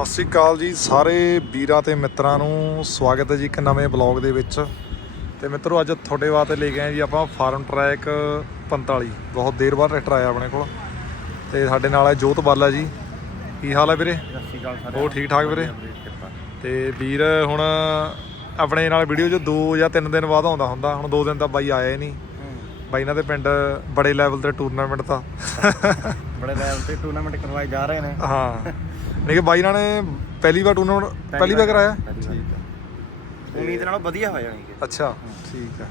ਸਤਿ ਸ੍ਰੀ ਅਕਾਲ ਜੀ ਸਾਰੇ ਵੀਰਾਂ ਤੇ ਮਿੱਤਰਾਂ ਨੂੰ। ਸਵਾਗਤ ਹੈ ਜੀ ਇੱਕ ਨਵੇਂ ਬਲੌਗ ਦੇ ਵਿੱਚ। ਤੇ ਮਿੱਤਰੋ ਅੱਜ ਤੁਹਾਡੇ ਵਾਸਤੇ ਲੈ ਕੇ ਆਏ ਜੀ ਆਪਾਂ ਫਾਰਮ ਟਰੈਕ 45 ਬਹੁਤ ਦੇਰ ਬਾਅਦ ਟਰੈਕਟਰ ਆਇਆ ਆਪਣੇ ਕੋਲ। ਤੇ ਸਾਡੇ ਨਾਲ ਹੈ ਜੋਤ ਬਾਲਾ ਜੀ। ਕੀ ਹਾਲ ਹੈ ਵੀਰੇ? ਸਤਿ ਸ਼੍ਰੀ ਅਕਾਲ ਸਾਰੇ ਠੀਕ ਠਾਕ ਵੀਰੇ? ਤੇ ਵੀਰ ਹੁਣ ਆਪਣੇ ਨਾਲ ਵੀਡੀਓ 'ਚ 2 ਜਾਂ 3 ਦਿਨ ਬਾਅਦ ਆਉਂਦਾ ਹੁੰਦਾ। ਹੁਣ 2 ਦਿਨ ਤਾਂ ਬਾਈ ਆਇਆ ਹੀ ਨਹੀਂ। ਬਾਈ ਇਹਨਾਂ ਦੇ ਪਿੰਡ ਬੜੇ ਲੈਵਲ ਤੇ ਟੂਰਨਾਮੈਂਟ ਤਾਂ ਬੜੇ ਲੈਵਲ ਤੇ ਟੂਰਨਾਮੈਂਟ ਕਰਵਾਏ ਜਾ ਰਹੇ ਨੇ। ਹਾਂ। ਨਹੀਂ ਕਿ ਬਾਈ ਨਾਲ ਨੇ ਪਹਿਲੀ ਵਾਰ ਟੂਰਨਾਮੈਂਟ ਪਹਿਲੀ ਵਾਰ ਕਰਾਇਆ। ਠੀਕ ਹੈ ਉਮੀਦ ਨਾਲੋਂ ਵਧੀਆ ਹੋ ਜਾਣੀ ਅੱਛਾ ਠੀਕ ਹੈ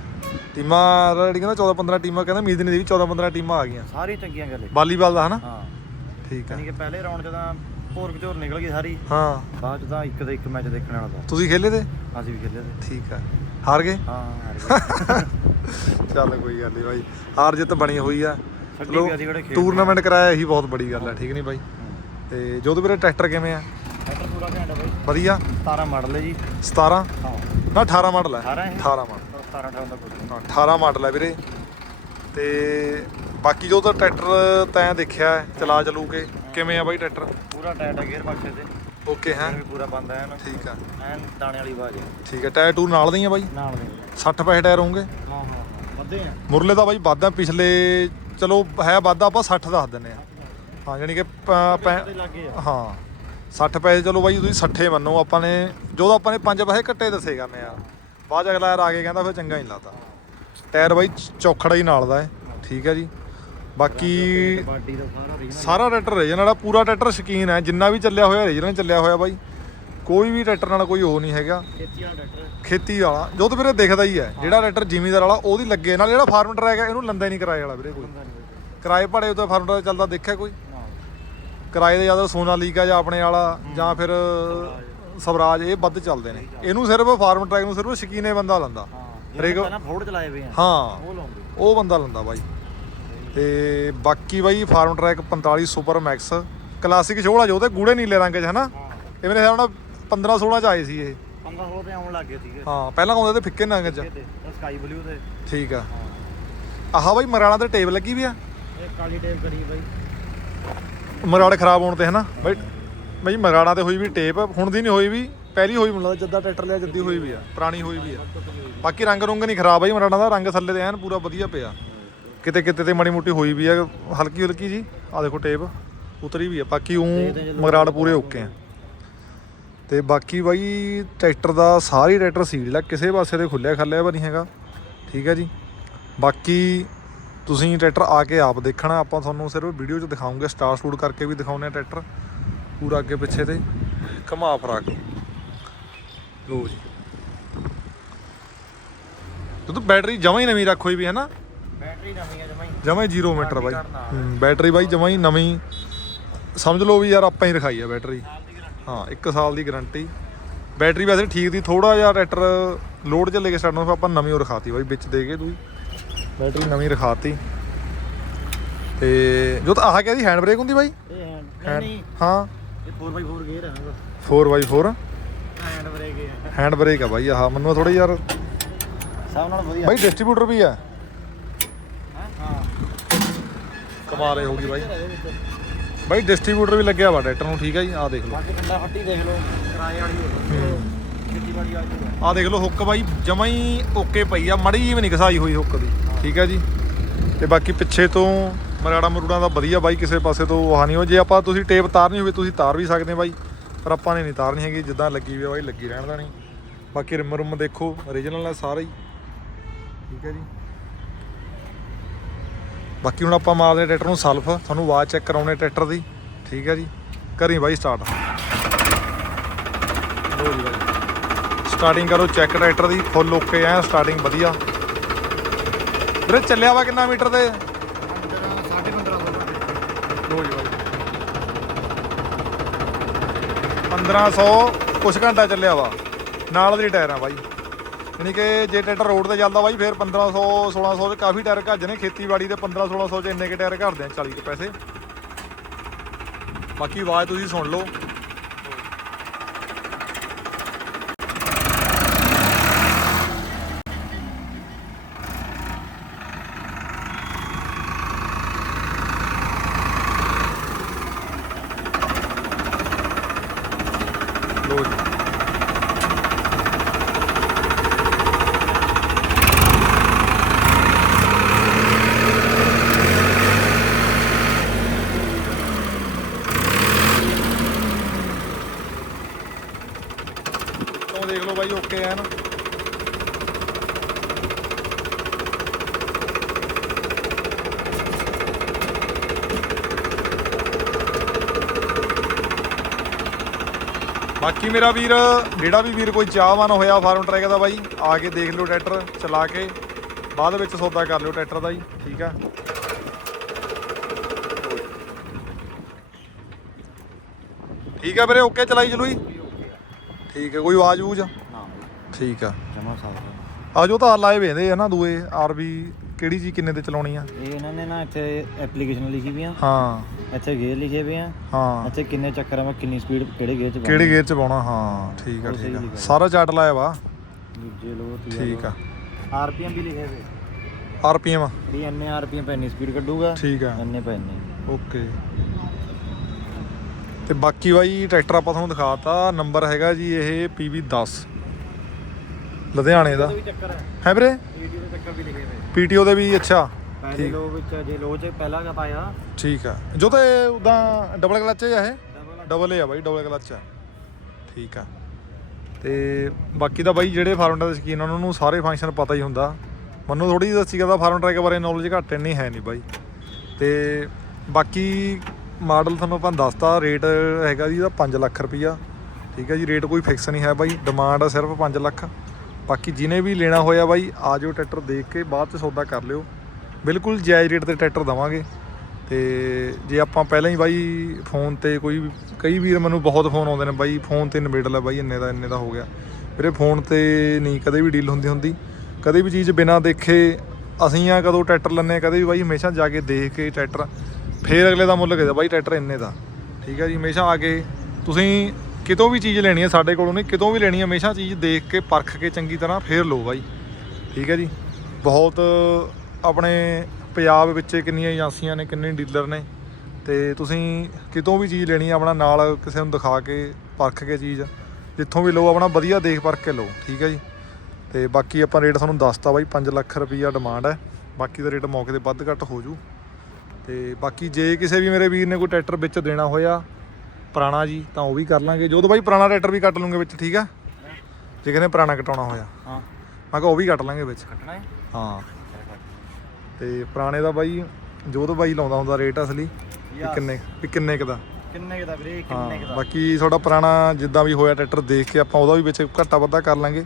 ਟੀਮਾਂ ਦਾ ਜਿਹੜੀ ਕਹਿੰਦਾ 14 15 ਟੀਮਾਂ ਕਹਿੰਦਾ ਉਮੀਦ ਨਹੀਂ ਦੀ ਵੀ 14 15 ਟੀਮਾਂ ਆ ਗਈਆਂ। ਸਾਰੀ ਚੰਗੀਆਂ ਗੱਲੇ ਵਾਲੀਬਾਲ ਦਾ ਹਨਾ? ਹਾਂ। ਠੀਕ ਹੈ ਯਾਨੀ ਕਿ ਪਹਿਲੇ ਰਾਉਂਡ 'ਚ ਤਾਂ ਭੋਰ ਕਚੋਰ ਨਿਕਲ ਗਈ ਸਾਰੀ ਹਾਂ। ਬਾਅਦ 'ਚ ਤਾਂ ਇੱਕ ਦਾ ਇੱਕ ਮੈਚ ਦੇਖਣ ਵਾਲਾ ਤਾਂ। ਤੁਸੀਂ ਖੇਲੇ ਤੇ? ਅਸੀਂ ਵੀ ਖੇਲੇ ਤੇ। ਠੀਕ ਹੈ ਹਾਰ ਗਏ? ਹਾਂ ਹਾਰ ਗਏ। ਚੱਲ ਕੋਈ ਗੱਲ ਨਹੀਂ ਬਾਈ। ਹਾਰ ਜਿੱਤ ਬਣੀ ਹੋਈ ਆ। ਛੱਡੀ ਚਲੋ ਵੀ ਅਸੀਂ ਕਿਹੜੇ ਖੇਡ ਟੂਰਨਾਮੈਂਟ ਕਰਾਇਆ ਇਹੀ ਬਹੁਤ ਬੜੀ ਗੱਲ ਹੈ ਠੀਕ ਨਹੀਂ ਬਾਈ? ਤੇ ਜੋਤ ਵੀਰੇ ਟਰੈਕਟਰ ਕਿਵੇਂ ਆ? ਟਰੈਕਟਰ ਪੂਰਾ ਘੈਂਟ ਆ ਬਾਈ। ਵਧੀਆ? 17 ਮਾਡਲ ਹੈ ਜੀ। 17 ਹਾਂ। ਨਾ 18 ਮਾਡਲ ਹੈ 18 ਹੈ 18 ਮਾਡਲ। 17 18 ਦਾ ਕੁਝ ਹਾਂ, 18 ਮਾਡਲ ਹੈ ਵੀਰੇ। ਤੇ ਬਾਕੀ ਜੋ ਤਾਂ ਟਰੈਕਟਰ ਤੈਂ ਦੇਖਿਆ ਚਲਾ ਚਲੂ ਕੇ ਕਿਵੇਂ ਆ ਬਾਈ ਟਰੈਕਟਰ? ਪੂਰਾ ਟਾਇਟ ਹੈ ਗੇਅਰ ਬਕਸੇ ਤੇ। ਓਕੇ ਹੈ? ਵੀ ਪੂਰਾ ਬੰਦ ਹੈ ਨਾ ਠੀਕ ਆ। ਐਨ ਦਾਣੇ ਵਾਲੀ ਹੈ ਠੀਕ ਹੈ ਟਾਇਰ ਟੂਰ ਨਾਲ ਦੇ ਹੀ ਆ ਬਾਈ? ਨਾਲ ਦੇ 60 ਪੈਸੇ ਟਾਇਰ ਹੋਣਗੇ? ਹਾਂ ਹਾਂ ਵੱਧੇ ਆ। ਮੁਰਲੇ ਦਾ ਬਾਈ ਵਾਧਾ ਪਿਛਲੇ ਚਲੋ ਹੈ ਵਾਧਾ ਆਪਾਂ 60 ਦੱਸ ਦਿੰਨੇ ਆ। ਹਾਂ ਯਾਨੀ ਕਿ ਪ- ਪੈ- ਤੇ ਲੱਗੇ ਆ। ਹਾਂ। 60 ਪੈਸੇ ਚਲੋ ਬਾਈ ਤੁਸੀਂ 60 ਮੰਨੋ ਆਪਾਂ ਨੇ ਜਦੋਂ ਆਪਾਂ ਨੇ ਪੰਜ ਪੈਸੇ ਘੱਟੇ ਦੱਸੇ ਕਰਨੇ ਯਾਰ ਬਾਅਦ 'ਚ ਅਗਲਾ ਯਾਰ ਆ ਕੇ ਕਹਿੰਦਾ ਫਿਰ ਚੰਗਾ ਨਹੀਂ ਲੱਗਦਾ। ਟਾਇਰ ਬਾਈ ਚੌਖੜਾ ਹੀ ਨਾਲ ਦਾ ਹੈ ਠੀਕ ਹੈ ਜੀ। ਬਾਕੀ ਬਾਡੀ ਦਾ ਸਾਰਾ ਰੀਜਨਲ ਸਾਰਾ ਟਰੈਕਟਰ ਰੀਜਨ ਵਾਲਾ ਪੂਰਾ ਟਰੈਕਟਰ ਸ਼ਕੀਨ ਹੈ ਜਿੰਨਾ ਵੀ ਚੱਲਿਆ ਹੋਇਆ ਰੀਜਨਲ ਚੱਲਿਆ ਹੋਇਆ ਬਾਈ। ਕੋਈ ਵੀ ਟਰੈਕਟਰ ਨਾਲ ਕੋਈ ਉਹ ਨਹੀਂ ਹੈਗਾ। ਖੇਤੀ ਵਾਲਾ ਟਰੈਕਟਰ ਖੇਤੀ ਵਾਲਾ ਜੋ ਤਾਂ ਵੀਰੇ ਦਿਖਦਾ ਹੀ ਹੈ ਜਿਹੜਾ ਟਰੈਕਟਰ ਜ਼ਿਮੀਦਾਰ ਵਾਲਾ ਉਹਦੀ ਲੱਗੇ। ਨਾਲ ਜਿਹੜਾ ਫਾਰਮ ਟਰੈਕ ਹੈ ਇਹਨੂੰ ਲੰਦਾ ਹੀ ਨਹੀਂ ਕਿਰਾਏ ਵਾਲਾ ਵੀਰੇ ਕੋਈ। ਕਿਰਾਏ ਭਾੜੇ ਉੱਤੇ ਫਾਰਮ ਟਰੈਕ ਚੱਲਦਾ ਦੇਖਿਆ ਕੋਈ? ਕਿਰਾਏ ਦੇ ਜ਼ਿਆਦਾ ਸੋਨਾਲੀਕਾ ਜਾਂ ਆਪਣੇ ਵਾਲਾ ਜਾਂ ਫਿਰ ਸਵਰਾਜ ਇਹ ਵੱਧ ਚੱਲਦੇ ਨੇ। ਇਹਨੂੰ ਸਿਰਫ ਫਾਰਮ ਟਰੈਕ ਨੂੰ ਸਿਰਫ ਸ਼ਕੀਨੇ ਬੰਦਾ ਲੰਦਾ। ਹਾਂ ਹਰੇਕ- ਜਿਹੜੇ ਪਹਿਲਾਂ ਫੋਰਡ ਚਲਾਏ ਹੋਏ ਆ। ਹਾਂ। ਉਹ ਬੰਦਾ ਲੰਦਾ ਬਾਈ। ਤੇ ਬਾਕੀ ਬਾਈ Farmtrac 45 super max. Classic ਆ ਜੋ ਤੇ ਗੂੜੇ ਨੀਲੇ ਰੰਗ 'ਚ ਹਨਾ ਇਹ ਮੇਰੇ ਹਿਸਾਬ ਨਾਲ 15 16 ਚ ਆਏ ਸੀ ਇਹ। 15 16 ਤੇ ਆਉਣ ਲੱਗ ਗਏ ਸੀਗੇ। ਹਾਂ ਪਹਿਲਾਂ ਆਉਂਦੇ ਤੇ ਫਿੱਕੇ ਰੰਗ 'ਚ। ਸਕਾਈ ਬਲੂ ਤੇ। ਠੀਕ ਆ। ਆਹ ਬਾਈ ਮਰਾਣਾ ਤੇ ਟੇਪ ਲੱਗੀ ਵੀ ਆ? ਇਹ ਕਾਲੀ ਟੇਪ ਕਰੀ ਬਾਈ। ਮਰਾੜ ਖਰਾਬ ਹੋਣ ਤੇ ਹਨਾ। ਬਾਈ ਬਾਈ ਮਰਾੜਾ ਤੇ ਹੋਈ ਵੀ ਟੇਪ, ਹੁਣ ਦੀ ਨਹੀਂ ਹੋਈ ਵੀ, ਪਹਿਲੀ ਹੋਈ ਮੈਨੂੰ ਲੱਗਦਾ ਜੱਦਾ ਟਰੈਕਟਰ ਲਿਆ, ਜੱਦੀ ਹੋਈ ਵੀ ਆ, ਪੁਰਾਣੀ ਹੋਈ ਵੀ ਆ। ਬਾਕੀ ਰੰਗ ਰੁੰਗ ਨਹੀਂ ਖਰਾਬ ਬਾਈ ਮਰਾੜਾਂ ਦਾ, ਰੰਗ ਥੱਲੇ ਤੇ ਐਨ ਪੂਰਾ ਵਧੀਆ ਪਿਆ। ਕਿਤੇ ਕਿਤੇ ਤੇ ਮਾੜੀ ਮੋਟੀ ਹੋਈ ਵੀ ਆ, ਹਲਕੀ ਹਲਕੀ ਜੀ ਆ ਦੇਖੋ ਟੇਪ, ਉਤਰੀ ਵੀ ਆ। ਬਾਕੀ ਉਹ ਮਗਰਾੜ ਪੂਰੇ ਓਕੇ ਆ। ਤੇ ਬਾਕੀ ਬਾਈ ਟਰੈਕਟਰ ਦਾ ਸਾਰੀ ਟਰੈਕਟਰ ਸੀਲਡ ਆ, ਕਿਸੇ ਪਾਸੇ ਤੇ ਖੁੱਲਿਆ ਖੱਲਿਆ ਵੀ ਨਹੀਂ ਹੈਗਾ। ਠੀਕ ਹੈ ਜੀ। ਬਾਕੀ ਤੁਸੀਂ ਟਰੈਕਟਰ ਆ ਕੇ ਆਪ ਦੇਖਣਾ ਆਪਾਂ ਤੁਹਾਨੂੰ ਸਿਰਫ ਵੀਡੀਓ 'ਚ ਦਿਖਾਉਂਗੇ ਸਟਾਰ ਸ਼ੂਟ ਕਰਕੇ ਵੀ ਦਿਖਾਉਂਦੇ ਆ ਟਰੈਕਟਰ ਪੂਰਾ ਅੱਗੇ ਪਿੱਛੇ ਤੇ। ਘਮਾ ਫਰਾ ਕੇ। ਲੋ ਜੀ। ਤੂੰ ਬੈਟਰੀ ਜਮਾਂ ਹੀ ਨਵੀਂ ਰੱਖ ਹੋਈ ਵੀ ਹੈ ਨਾ? ਬੈਟਰੀ ਨਵੀਂ ਜਮਾਈ ਜਮਾਂ ਹੀ। 0 ਮੀਟਰ ਬਾਈ। ਹੂੰ, ਬੈਟਰੀ ਬਾਈ ਜਮਾਂ ਹੀ ਨਵੀਂ। ਸਮਝ ਲਓ ਵੀ ਯਾਰ ਆਪਾਂ ਹੀ ਰਖਾਈ ਆ ਬੈਟਰੀ ਹਾਂ 1 ਸਾਲ ਦੀ ਗਾਰੰਟੀ ਬੈਟਰੀ ਵੈਸੇ ਠੀਕ ਦੀ ਥੋੜਾ ਜਿਹਾ ਟਰੈਕਟਰ ਲੋਡ 'ਚ ਲੈ ਕੇ ਸਟਾਰਟ ਨੂੰ ਆਪਾਂ ਨਵੀਂ ਉਹ ਰਖਾਤੀ ਬਾਈ ਵਿੱਚ ਦੇ ਕੇ ਤੂੰ। ਬੈਟਰੀ ਨਵੀਂ ਰਖਾਤੀ। ਤੇ ਜੋ ਤਾਂ ਆਹ ਕਿਹਦੀ ਹੈਂਡ ਬ੍ਰੇਕ ਹੁੰਦੀ ਬਾਈ? ਇਹ ਹੈਂਡ ਨਹੀਂ ਹਾਂ। ਇਹ 4x4 ਗੇਅਰ ਹੈ 4x4 ਹੈਂਡ ਬ੍ਰੇਕ ਹੈ ਹੈਂਡ ਬ੍ਰੇਕ ਆ। ਬਾਈ ਆਹ ਮੈਨੂੰ ਥੋੜਾ ਯਾਰ ਸਭ ਨਾਲ ਵਧੀਆ। ਬਾਈ ਡਿਸਟ੍ਰੀਬਿਊਟਰ ਵੀ ਆ। ਹਾਂ? ਕਮਾਲ ਹੋ ਗਈ ਬਾਈ। ਬਾਈ ਡਿਸਟ੍ਰੀਬਿਊਟਰ ਵੀ ਲੱਗਿਆ ਵਾ ਟਰੈਕਟਰ ਨੂੰ ਠੀਕ ਹੈ ਜੀ ਆਹ ਦੇਖ ਲਓ। ਬਾਕੀ ਡੰਡਾ ਫੱਟੀ ਦੇਖ ਲਓ ਕਿਰਾਏ ਵਾਲੀ ਹੋ। ਖੇਤੀਬਾੜੀ ਵਾਲੀ ਹੋ ਆਹ ਦੇਖ ਲਓ ਹੁੱਕ ਬਾਈ, ਜਮਾਂ ਹੀ ਓਕੇ ਪਈ ਆ, ਮੜੀ ਜਿਹੀ ਵੀ ਨਹੀਂ ਘਸਾਈ ਹੋਈ ਹੁੱਕ ਦੀ। ਠੀਕ ਹੈ ਜੀ। ਤੇ ਬਾਕੀ ਪਿੱਛੇ ਤੋਂ ਮਰਾੜਾ ਮਰੂੜਾ ਦਾ ਵਧੀਆ ਬਾਈ ਕਿਸੇ ਪਾਸੇ ਤੋਂ ਆਹ ਨਹੀਂ ਹੋ, ਜੇ ਆਪਾਂ ਤੁਸੀਂ ਟੇਪ ਤਾਰਨੀ ਹੋਵੇ, ਤੁਸੀਂ ਤਾਰ ਵੀ ਸਕਦੇ ਬਾਈ। ਪਰ ਆਪਾਂ ਨੇ ਨਹੀਂ ਤਾਰਨੀ ਹੈਗੀ, ਜਿੱਦਾਂ ਲੱਗੀ ਵੀ ਆ ਬਾਈ, ਲੱਗੀ ਰਹਿਣ ਦਾ ਨਹੀਂ। ਬਾਕੀ ਰਿਮ ਰੁਮ ਦੇਖੋ ਓਰੀਜਨਲ ਹੈ ਸਾਰਾ ਹੀ। ਠੀਕ ਹੈ ਜੀ। ਬਾਕੀ ਹੁਣ ਆਪਾਂ ਮਾਰਦੇ ਟਰੈਕਟਰ ਨੂੰ ਸਲਫ ਤੁਹਾਨੂੰ ਆਵਾਜ਼ ਚੈੱਕ ਕਰਾਉਣੇ ਟਰੈਕਟਰ ਦੀ। ਠੀਕ ਹੈ ਜੀ। ਕਰੀ ਬਾਈ ਸਟਾਰਟ ਲੋ ਜੀ ਬਾਈ। ਸਟਾਰਟਿੰਗ ਕਰੋ ਚੈੱਕ ਟਰੈਕਟਰ ਦੀ ਫੁੱਲ ਓਕੇ ਐ ਸਟਾਰਟਿੰਗ ਵਧੀਆ। ਵੀਰੇ, ਚੱਲਿਆ ਵਾ ਕਿੰਨਾ ਮੀਟਰ ਤੇ? ਸਾਢੇ 1500 ਲੋ ਜੀ ਬਾਈ 1500 ਕੁਛ ਘੰਟਾ ਚੱਲਿਆ ਵਾ। ਨਾਲ ਦੇ ਆ ਬਾਈ। ਯਾਨੀ ਕਿ ਜੇ ਟਰੈਕਟਰ ਰੋਡ ਤੇ ਚੱਲਦਾ ਬਾਈ, ਫਿਰ 1500 1600 ਚ ਕਾਫੀ ਟਾਇਰ ਘੱਜ ਨੇ ਖੇਤੀਬਾੜੀ ਦੇ 15 1600 ਚ ਇੰਨੇ ਕੇ ਟਾਇਰ ਘੱਟਦੇ ਆ 40 ਕੇ ਪੈਸੇ। ਬਾਕੀ ਆਵਾਜ਼ ਤੁਸੀਂ ਸੁਣ ਲਓ ਓਕੇ ਐਨ ਬਾਕੀ ਮੇਰਾ ਵੀਰ ਜਿਹੜਾ ਵੀ ਵੀਰ ਕੋਈ ਚਾਹਵਾਨ ਹੋਇਆ ਫਾਰਮ ਟਰੈਕ ਦਾ ਬਾਈ ਆ ਕੇ ਦੇਖ ਲਿਓ ਟਰੈਕਟਰ ਚਲਾ ਕੇ। ਬਾਅਦ ਵਿੱਚ ਸੌਦਾ ਕਰ ਲਿਓ ਟਰੈਕਟਰ ਦਾ ਜੀ ਠੀਕ ਆ? ਠੀਕ ਆ ਵੀਰੇ ਓਕੇ ਚਲਾਈ ਚਲੂ ਜੀ ਠੀਕ ਹੈ ਕੋਈ ਆਵਾਜ਼ ਵੂਜ? ਨਾ। ਠੀਕ ਆ। ਜਮਾ ਸਾਫ਼ ਆ। ਜੋ ਤਾਂ ਲਾਏ ਵੇਂਦੇ ਆ ਨਾ ਦੂਏ ਆਰਬੀ ਕਿਹੜੀ ਜੀ ਕਿੰਨੇ ਤੇ ਚਲਾਉਣੀ ਆ? ਇਹ ਇਹਨਾਂ ਨੇ ਨਾ ਇੱਥੇ ਐਪਲੀਕੇਸ਼ਨ ਲਿਖੀ ਵੀ ਆ ਹਾਂ। ਇੱਥੇ ਗੇਅਰ ਲਿਖੇ ਵੀ ਆ। ਹਾਂ। ਇੱਥੇ ਕਿੰਨੇ ਚੱਕਰ ਆ ਮੈਂ ਕਿੰਨੀ ਸਪੀਡ ਕਿਹੜੇ ਗੇਅਰ ਚ ਕਿਹੜੇ ਗੇਅਰ ਚ ਪਾਉਣਾ? ਹਾਂ ਠੀਕ ਆ ਠੀਕ ਆ। ਸਾਰਾ ਚਾਰਟ ਲਾਇਆ ਵਾ। ਦੂਜੇ ਲੋ ਠੀਕ ਆ। ਆਰਪੀਐਮ ਵੀ ਲਿਖੇ ਹੋਏ ਆਰਪੀਐਮ ਵੀ ਇੰਨੇ ਆਰਪੀਐਮ ਪੈ ਇੰਨੀ ਸਪੀਡ ਕੱਢੂਗਾ। ਠੀਕ ਆ। ਇੰਨੇ ਪੈ ਇੰਨੇ ਓਕੇ। ਤੇ ਬਾਕੀ ਬਾਈ ਟਰੈਕਟਰ ਆਪਾਂ ਤੁਹਾਨੂੰ ਦਿਖਾਤਾ। ਨੰਬਰ ਹੈਗਾ ਜੀ ਇਹ PV 10 ਲੁਧਿਆਣੇ ਦਾ। ਹੈ ਵੀਰੇ? ਵੀਡੀਓ ਦੇ ਚੱਕਰ ਵੀ ਲਿਖੇ ਹੋਏ PTO ਦੇ ਵੀ ਅੱਛਾ। ਪਹਿਲੇ ਲੋ ਵਿੱਚ ਜੇ ਲੋ ਚ ਪਹਿਲਾ ਕਾ ਪਾਇਆ। ਠੀਕ ਆ। ਜੋ ਤੇ ਉਦਾਂ ਡਬਲ ਕਲਚ ਹੈ ਇਹ? ਡਬਲ ਡਬਲ ਹੈ ਬਾਈ ਡਬਲ ਕਲਚ ਆ। ਠੀਕ ਆ। ਤੇ ਬਾਕੀ ਤਾਂ ਬਾਈ ਜਿਹੜੇ ਫਾਰਮ ਦੇ ਸ਼ਕੀਨ ਉਹਨਾਂ ਨੂੰ ਸਾਰੇ ਫੰਕਸ਼ਨ ਪਤਾ ਹੀ ਹੁੰਦਾ। ਮੈਨੂੰ ਥੋੜੀ ਜਿਹੀ ਦੱਸੀ ਕਰਦਾ ਫਾਰਮ ਟਰੈਕ ਬਾਰੇ ਨੌਲੇਜ ਘੱਟ ਨਹੀਂ ਹੈ ਨਹੀਂ ਬਾਈ। ਤੇ ਬਾਕੀ ਮਾਡਲ ਤੁਹਾਨੂੰ ਆਪਾਂ ਦੱਸਤਾ ਰੇਟ ਹੈਗਾ ਜੀ ਇਹਦਾ 5 ਲੱਖ ਰੁਪਈਆ। ਠੀਕ ਹੈ ਜੀ ਰੇਟ ਕੋਈ ਫਿਕਸ ਨਹੀਂ ਹੈ ਬਾਈ। ਡਿਮਾਂਡ ਆ ਸਿਰਫ 5 ਲੱਖ। ਬਾਕੀ ਜਿਹਨੇ ਵੀ ਲੈਣਾ ਹੋਇਆ ਬਾਈ ਆ ਜਾਓ ਟਰੈਕਟਰ ਦੇਖ ਕੇ ਬਾਅਦ ਚ ਸੌਦਾ ਕਰ ਲਿਓ। ਬਿਲਕੁਲ ਜਾਇਜ਼ ਰੇਟ ਤੇ ਟਰੈਕਟਰ ਦਵਾਂਗੇ। ਤੇ ਜੇ ਆਪਾਂ ਪਹਿਲਾਂ ਹੀ ਬਾਈ ਫੋਨ ਤੇ ਕੋਈ ਵੀ- ਕਈ ਵੀਰ ਮੈਨੂੰ ਬਹੁਤ ਫੋਨ ਆਉਂਦੇ ਨੇ ਬਾਈ, ਫੋਨ ਤੇ ਨਿਬੇੜ ਲੈ ਬਾਈ, ਇੰਨੇ ਦਾ ਇੰਨੇ ਦਾ ਹੋ ਗਿਆ। ਵੀਰੇ ਫੋਨ ਤੇ ਨਹੀਂ ਕਦੇ ਵੀ ਡੀਲ ਹੁੰਦੀ ਹੁੰਦੀ। ਕਦੇ ਵੀ ਚੀਜ਼ ਬਿਨਾਂ ਦੇਖੇ ਅਸੀਂ ਆ ਕਦੋਂ ਟਰੈਕਟਰ ਲੈਂਦੇ ਹਾਂ, ਕਦੇ ਵੀ ਬਾਈ ਹਮੇਸ਼ਾ ਜਾ ਕੇ ਦੇਖ ਕੇ ਟਰੈਕਟਰ। ਫੇਰ ਅਗਲੇ ਦਾ ਮੁੱਲ ਕਹਿੰਦਾ? ਬਾਈ ਟਰੈਕਟਰ ਇੰਨੇ ਦਾ। ਠੀਕ ਹੈ ਜੀ, ਹਮੇਸ਼ਾ ਆ ਕੇ ਤੁਸੀਂ ਕਿਤੋਂ ਵੀ ਚੀਜ਼ ਲੈਣੀ ਹੈ ਸਾਡੇ ਕੋਲੋਂ ਨਹੀਂ, ਕਿਤੋਂ ਵੀ ਲੈਣੀ ਹੈ ਹਮੇਸ਼ਾ ਚੀਜ਼ ਦੇਖ ਕੇ, ਪਰਖ ਕੇ ਚੰਗੀ ਤਰ੍ਹਾਂ ਫੇਰ ਲਓ ਬਾਈ। ਠੀਕ ਹੈ ਜੀ, ਬਹੁਤ ਆਪਣੇ ਪੰਜਾਬ ਵਿੱਚ ਕਿੰਨੀਆਂ ਏਜੰਸੀਆਂ ਨੇ ਕਿੰਨੇ ਡੀਲਰ ਨੇ ਤੇ ਤੁਸੀਂ ਕਿਤੋਂ ਵੀ ਚੀਜ਼ ਲੈਣੀ ਹੈ ਆਪਣਾ ਨਾਲ ਕਿਸੇ ਨੂੰ ਦਿਖਾ ਕੇ ਪਰਖ ਕੇ ਚੀਜ਼ ਜਿੱਥੋਂ ਵੀ ਲਓ ਆਪਣਾ ਵਧੀਆ ਦੇਖ ਪਰਖ ਕੇ ਲਓ ਠੀਕ ਹੈ ਜੀ। ਤੇ ਬਾਕੀ ਆਪਾਂ ਰੇਟ ਤੁਹਾਨੂੰ ਦੱਸਤਾ ਬਾਈ 5 ਲੱਖ ਰੁਪਈਆ ਡਿਮਾਂਡ ਹੈ ਬਾਕੀ ਦਾ ਰੇਟ ਮੌਕੇ ਤੇ ਵੱਧ ਘੱਟ ਹੋ ਜੂ ਤੇ ਬਾਕੀ ਜੇ ਕਿਸੇ ਵੀ ਮੇਰੇ ਵੀਰ ਨੇ ਕੋਈ ਟਰੈਕਟਰ ਵਿੱਚ ਦੇਣਾ ਹੋਇਆ ਪੁਰਾਣਾ ਜੀ ਤਾਂ ਉਹ ਵੀ ਕਰ ਲਾਂਗੇ। ਜੋ ਤਾਂ ਬਾਈ ਪੁਰਾਣਾ ਟਰੈਕਟਰ ਵੀ ਕੱਟ ਲੂੰਗੇ ਵਿੱਚ ਠੀਕ ਆ? ਜੇ ਕਹਿੰਦੇ ਪੁਰਾਣਾ ਕਟਾਉਣਾ ਹੋਇਆ। ਹਾਂ। ਮੈਂ ਕਿਹਾ ਉਹ ਵੀ ਕੱਟ ਲਾਂਗੇ ਵਿੱਚ। ਕੱਟਣਾ ਹੈ? ਹਾਂ। ਤੇ ਪੁਰਾਣੇ ਦਾ ਬਾਈ ਜੋਧ ਬਾਈ ਲਾਉਂਦਾ ਹੁੰਦਾ ਰੇਟ ਅਸਲੀ ਵੀ. ਕਿੰਨੇ ਵੀ ਕਿੰਨੇ ਕੁ ਦਾ। ਕਿੰਨੇ ਕੁ ਦਾ ਵੀਰੇ ਕਿੰਨੇ ਕੁ ਦਾ? ਬਾਕੀ ਤੁਹਾਡਾ ਪੁਰਾਣਾ ਜਿੱਦਾਂ ਵੀ ਹੋਇਆ ਟਰੈਕਟਰ ਦੇਖ ਕੇ ਆਪਾਂ ਉਹਦਾ ਵੀ ਵਿੱਚ ਘੱਟਾ ਵੱਧਾ ਕਰ ਲਾਂਗੇ।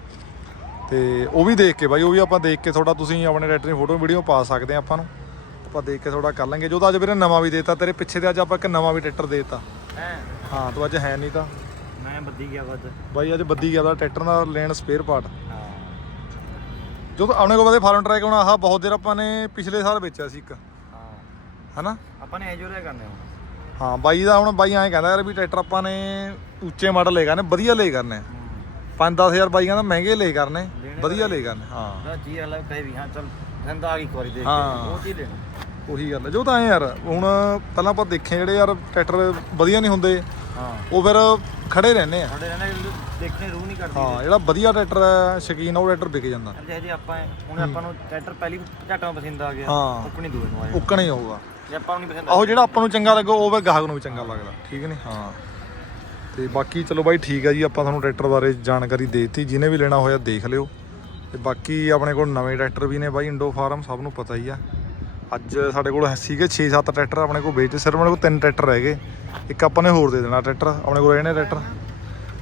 ਤੇ ਉਹ ਵੀ ਦੇਖ ਕੇ ਬਾਈ ਉਹ ਵੀ ਆਪਾਂ ਦੇਖ ਕੇ ਤੁਹਾਡਾ ਤੁਸੀਂ ਆਪਣੇ ਟਰੈਕਟਰ ਦੀ ਫੋਟੋ ਵੀਡੀਓ ਪਾ ਸਕਦੇ ਆ ਆਪਾਂ ਨੂੰ। ਆਪਾਂ ਦੇਖ ਕੇ ਤੁਹਾਡਾ ਕਰ ਲਾਂਗੇ। ਜੋ ਤਾਂ ਅੱਜ ਵੀਰੇ ਨਵਾਂ ਵੀ ਦੇਤਾ ਤੇਰੇ ਪਿੱਛੇ ਤੇ ਅੱਜ ਆਪਾਂ ਇੱਕ ਨਵਾਂ ਵੀ ਟਰੈਕਟਰ ਦੇਤਾ। ਹੈ? ਹਾਂ ਤੂੰ ਅੱਜ ਹੈ ਨਹੀਂ ਤਾਂ। ਮੈਂ ਬੱਦੀ ਗਿਆ ਵੱਧ। ਬਾਈ ਅੱਜ ਬੱਦੀ ਗਿਆ ਦਾ ਟਰੈਕਟਰ ਦਾ ਲੈਣ ਸਪੇਅਰ ਪਾਰਟ ਹਾਂ ਜੋ ਤਾਂ ਆਪਣੇ ਕੋਲ ਬਾਦੇ ਫਾਰਮ ਟਰੈਕ ਹੋਣਾ ਆਹ ਬਹੁਤ ਦੇਰ ਆਪਾਂ ਨੇ ਪਿਛਲੇ ਸਾਲ ਵੇਚਿਆ ਸੀ ਇੱਕ। ਹਾਂ। ਹਨਾ? ਆਪਾਂ ਨੇ ਐਜੋ ਰਿਆ ਕਰਨੇ ਹੁਣ। ਹਾਂ ਬਾਈ ਦਾ ਹੁਣ ਬਾਈ ਐਂ ਕਹਿੰਦਾ ਯਾਰ ਵੀ ਟਰੈਕਟਰ ਆਪਾਂ ਨੇ ਉੱਚੇ ਮਾਡਲ ਲੈ ਕਰਨੇ ਵਧੀਆ ਲੈ ਕਰਨੇ। 5-10000 ਬਾਈ ਕਹਿੰਦਾ ਮਹਿੰਗੇ ਲੈ ਕਰਨੇ ਵਧੀਆ ਲੈ ਕਰਨੇ ਹਾਂ। ਦਾ ਜੀ ਅਲੱਗ ਕਹੇ ਵੀ ਹਾਂ ਚਲ ਰੰਦਾ ਆ ਗਈ ਇੱਕ ਵਾਰੀ ਦੇਖ ਹਾਂ। ਕੇ ਉਹ ਚੀਜ਼ ਲੈਣੀ ਉਹੀ ਗੱਲ ਹੈ। ਜੋ ਤਾਂ ਐ ਯਾਰ ਹੁਣ ਪਹਿਲਾਂ ਆਪਾਂ ਦੇਖੇ ਜਿਹੜੇ ਯਾਰ ਟਰੈਕਟਰ ਵਧੀਆ ਨਹੀਂ ਹੁੰਦੇ ਹਾਂ। ਉਹ ਫਿਰ ਖੜੇ ਰਹਿੰਦੇ ਆ। ਸਾਡੇ ਰਹਿਣਾ ਦੇਖਣੇ ਰੂਹ ਨਹੀਂ ਕਰਦੀ ਹਾਂ ਜਿਹੜਾ ਵਧੀਆ ਟਰੈਕਟਰ ਹੈ ਸ਼ਕੀਨ ਆ ਉਹ ਟਰੈਕਟਰ ਵਿਕ ਜਾਂਦਾ। ਜੇ ਜੇ ਆਪਾਂ ਹੁਣ ਆਪਾਂ ਨੂੰ ਟਰੈਕਟਰ ਪਹਿਲੀ ਝਾਟਾਂ ਪਸੰਦ ਆ ਗਿਆ ਹਾਂ। ਉਕਣੀ ਦੂਏ ਨੂੰ ਆਇਆ ਉੱਕਣਾ ਹੀ ਹੋਊਗਾ। ਜੇ ਆਪਾਂ ਨੂੰ ਨਹੀਂ ਪਸੰਦ ਆਹੋ ਜਿਹੜਾ ਆਪਾਂ ਨੂੰ ਚੰਗਾ ਲੱਗਾ ਉਹ ਫਿਰ ਗਾਹਕ ਨੂੰ ਵੀ ਚੰਗਾ ਲੱਗਦਾ ਠੀਕ ਨਹੀਂ ਹਾਂ। ਤੇ ਬਾਕੀ ਚਲੋ ਬਾਈ ਠੀਕ ਹੈ ਜੀ ਆਪਾਂ ਤੁਹਾਨੂੰ ਟਰੈਕਟਰ ਬਾਰੇ ਜਾਣਕਾਰੀ ਦੇ ਦਿੱਤੀ ਜਿਹਨੇ ਵੀ ਲੈਣਾ ਹੋਇਆ ਦੇਖ ਲਿਓ। ਤੇ ਬਾਕੀ ਆਪਣੇ ਕੋਲ ਨਵੇਂ ਟਰੈਕਟਰ ਵੀ ਨੇ ਬਾਈ ਇੰਡੋ ਫਾਰਮ ਸਭ ਨੂੰ ਪਤਾ ਹੀ ਆ। ਅੱਜ ਸਾਡੇ ਕੋਲ ਸੀਗੇ 6-7 ਟਰੈਕਟਰ ਆਪਣੇ ਕੋਲ ਵੇਚੇ ਸਿਰਫ ਆਪਣੇ ਕੋਲ ਤਿੰਨ ਟਰੈਕਟਰ ਰਹਿ ਗਏ। ਇੱਕ ਆਪਾਂ ਨੇ ਹੋਰ ਦੇ ਦੇਣਾ ਟਰੈਕਟਰ ਆਪਣੇ ਕੋਲ ਇਹ ਨੇ ਟਰੈਕਟਰ।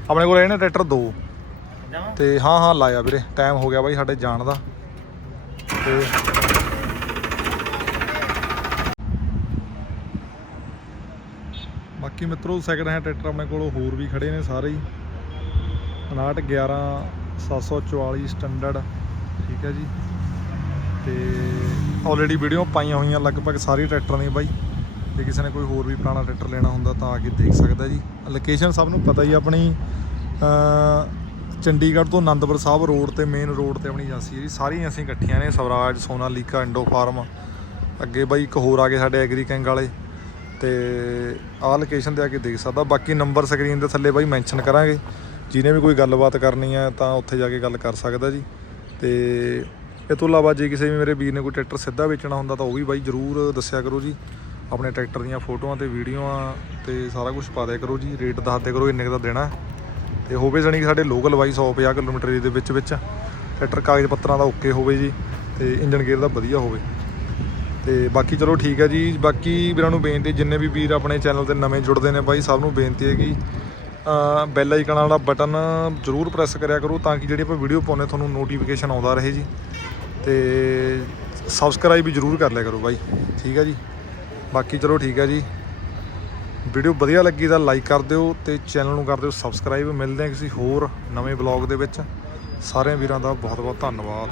ਆਪਣੇ ਕੋਲ ਇਹ ਨੇ ਟਰੈਕਟਰ ਦੋ। ਤੇ ਹਾਂ ਹਾਂ ਲਾਇਆ ਵੀਰੇ ਟਾਈਮ ਹੋ ਗਿਆ ਬਾਈ ਸਾਡੇ ਜਾਣ ਦਾ। ਤੇ ਬਾਕੀ ਮਿੱਤਰੋ ਸੈਕਿੰਡ ਹੈਂਡ ਟਰੈਕਟਰ ਆਪਣੇ ਕੋਲ ਹੋਰ ਵੀ ਖੜੇ ਨੇ ਸਾਰੇ ਹੀ। 59 11 744 ਸਟੈਂਡਰਡ ਠੀਕ ਹੈ ਜੀ। ਤੇ ਆਲਰੇਡੀ ਵੀਡੀਓ ਪਾਈਆਂ ਹੋਈਆਂ ਲਗਭਗ ਸਾਰੇ ਟਰੈਕਟਰਾਂ ਦੀਆਂ ਬਾਈ। ਜੇ ਕਿਸੇ ਨੇ ਕੋਈ ਹੋਰ ਵੀ ਪੁਰਾਣਾ ਟਰੈਕਟਰ ਲੈਣਾ ਹੁੰਦਾ ਤਾਂ ਆ ਕੇ ਦੇਖ ਸਕਦਾ ਜੀ। ਲੋਕੇਸ਼ਨ ਸਭ ਨੂੰ ਪਤਾ ਹੀ ਆਪਣੀ ਚੰਡੀਗੜ੍ਹ ਤੋਂ ਆਨੰਦਪੁਰ ਸਾਹਿਬ ਰੋਡ ਤੇ ਮੇਨ ਰੋਡ ਤੇ ਆਪਣੀ ਏਜੰਸੀ ਹੈ ਜੀ। ਸਾਰੀਆਂ ਅਸੀਂ ਇਕੱਠੀਆਂ ਨੇ, ਸਵਰਾਜ ਸੋਨਾਲੀਕਾ ਇੰਡੋ ਫਾਰਮ। ਅੱਗੇ ਬਾਈ ਇੱਕ ਹੋਰ ਆ ਗਏ ਸਾਡੇ ਐਗਰੀ ਕਿੰਗ ਵਾਲੇ। ਤੇ ਆਹ ਲੋਕੇਸ਼ਨ ਤੇ ਆ ਕੇ ਦੇਖ ਸਕਦਾ। ਬਾਕੀ ਨੰਬਰ ਸਕਰੀਨ ਦੇ ਥੱਲੇ ਬਾਈ ਮੈਂਸ਼ਨ ਕਰਾਂਗੇ। ਜਿਹਨੇ ਵੀ ਕੋਈ ਗੱਲਬਾਤ ਕਰਨੀ ਹੈ ਤਾਂ ਉੱਥੇ ਜਾ ਕੇ ਗੱਲ ਕਰ ਸਕਦਾ ਜੀ। ਤੇ ਇਹ ਤੋਂ ਇਲਾਵਾ ਜੇ ਕਿਸੇ ਵੀ ਮੇਰੇ ਵੀਰ ਨੇ ਕੋਈ ਟਰੈਕਟਰ ਸਿੱਧਾ ਵੇਚਣਾ ਹੁੰਦਾ ਤਾਂ ਉਹ ਵੀ ਬਾਈ ਜਰੂਰ ਦੱਸਿਆ ਕਰੋ ਜੀ। ਆਪਣੇ ਟਰੈਕਟਰ ਦੀਆਂ ਫੋਟੋਆਂ ਤੇ ਵੀਡੀਓਆਂ ਤੇ ਸਾਰਾ ਕੁਝ ਪਾ ਦਿਆ ਕਰੋ ਜੀ। ਰੇਟ ਦੱਸ ਦਿਆ ਕਰੋ ਇੰਨੇ ਕੁ ਦਾ ਦੇਣਾ। ਹੈ। ਤੇ ਹੋਵੇ ਜਾਣੀ ਕਿ ਸਾਡੇ ਲੋਕਲ ਬਾਈ 150 ਕਿਲੋਮੀਟਰ ਦੇ ਵਿੱਚ ਵਿੱਚ ਟਰੈਕਟਰ ਕਾਗਜ਼ ਪੱਤਰਾਂ ਦਾ ਓਕੇ ਹੋਵੇ ਜੀ ਤੇ ਇੰਜਨ ਗੇਅਰ ਦਾ ਵਧੀਆ ਹੋਵੇ। ਤੇ ਬਾਕੀ ਚਲੋ ਠੀਕ ਹੈ ਜੀ। ਬਾਕੀ ਵੀਰਾਂ ਨੂੰ ਬੇਨਤੀ ਜਿੰਨੇ ਵੀ ਵੀਰ ਆਪਣੇ ਚੈਨਲ ਤੇ ਨਵੇਂ ਜੁੜਦੇ ਨੇ ਬਾਈ, ਸਭ ਨੂੰ ਬੇਨਤੀ ਹੈ ਕਿ ਬੈਲ ਆਈਕਨ ਵਾਲਾ ਬਟਨ ਜ਼ਰੂਰ ਪ੍ਰੈਸ ਕਰਿਆ ਕਰੋ ਤਾਂ ਕਿ ਜਿਹੜੀ ਆਪਾਂ ਵੀਡੀਓ ਪਾਉਂਦੇ ਤੁਹਾਨੂੰ ਨੋਟੀਫਿਕੇਸ਼ਨ ਆਉਂਦਾ ਰਹੇ ਜੀ। ਤੇ ਸਬਸਕ੍ਰਾਈਬ ਵੀ ਜ਼ਰੂਰ ਕਰ ਲਿਆ ਕਰੋ ਬਾਈ, ਠੀਕ ਹੈ ਜੀ? ਬਾਕੀ ਚਲੋ ਠੀਕ ਹੈ ਜੀ। ਵੀਡੀਓ ਵਧੀਆ ਲੱਗੀ ਤਾਂ ਲਾਈਕ ਕਰ ਦਿਓ ਤੇ ਚੈਨਲ ਨੂੰ ਕਰ ਦਿਓ ਸਬਸਕ੍ਰਾਈਬ ਮਿਲਦੇ ਹਾਂ ਕਿਸੇ ਹੋਰ ਨਵੇਂ ਬਲੌਗ ਦੇ ਵਿੱਚ। ਸਾਰੇ ਵੀਰਾਂ ਦਾ ਬਹੁਤ ਬਹੁਤ ਧੰਨਵਾਦ।